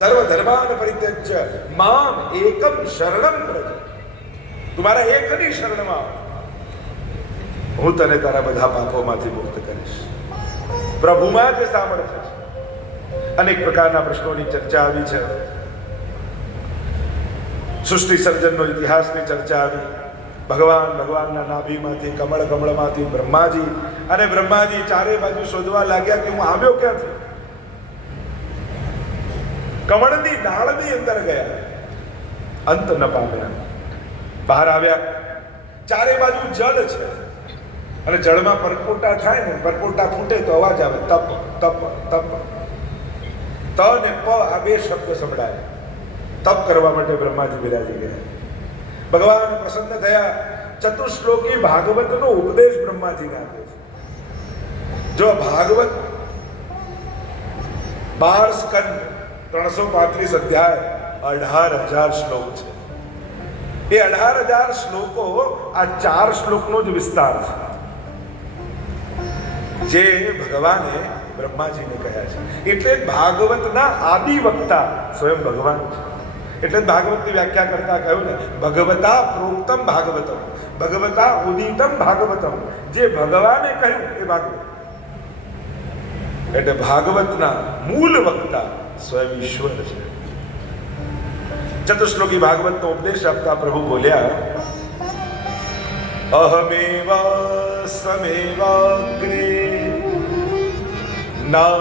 સર્વધર્માન પરિત્યજ્ય મામ એકમ શરણમ વ્રજ. તમારા એકની શરણમાં હું તને તારા બધા પાપોમાંથી મુક્ત કરીશ. પ્રભુમાં જે સામર્થ્ય છે. અનેક પ્રકારના પ્રશ્નોની ચર્ચા આવી છે. સૃષ્ટિ સર્જનનો ઇતિહાસની ચર્ચા આવી. ભગવાનના નાભીમાંથી કમળમાંથી બ્રહ્માજી અને બ્રહ્માજી ચારે બાજુ શોધવા લાગ્યા કે હું આવ્યો ક્યાંથી. કમળની ડાળની અંદર ગયા, અંત ન પામ્યા. બહાર આવ્યા, ચારે બાજુ જળ છે અને જળમાં પરપોટા થાય ને, પરપોટા ફૂટે તો અવાજ આવે, તપ તપ તપ. ત ને પ આ બે શબ્દ સંભળાય. તપ કરવા માટે બ્રહ્માજી બિરાજી ગયા. ભગવાન પ્રસન્ન થયા. ચતુશ્લોકી ભાગવતનો ઉપદેશ બ્રહ્માજીને આપે છે. જો ભાગવત 12 સ્કંદ 335 અધ્યાય 18,000 શ્લોક છે. એ 18,000 શ્લોકો આ 4 શ્લોકનો જ વિસ્તાર છે, જે ભગવાને બ્રહ્માજીને કહ્યા છે. એટલે ભાગવતના આદિ વક્તા સ્વયં ભગવાન છે. એટલે ભાગવતની વ્યાખ્યા કરતા કહ્યું ને, ભગવતા પ્રોક્તમ ભાગવતમ, ભગવતા ઉદિતમ ભાગવતમ. જે ભગવાને કહ્યું એ ભાગવત. એટલે ભાગવતના મૂળ વક્તા સ્વયં ઈશ્વર છે. ચતુશ્લોકી ભાગવતનો ઉપદેશ આપતા પ્રભુ બોલ્યા, અહમેવા સમેવાગ્રે ના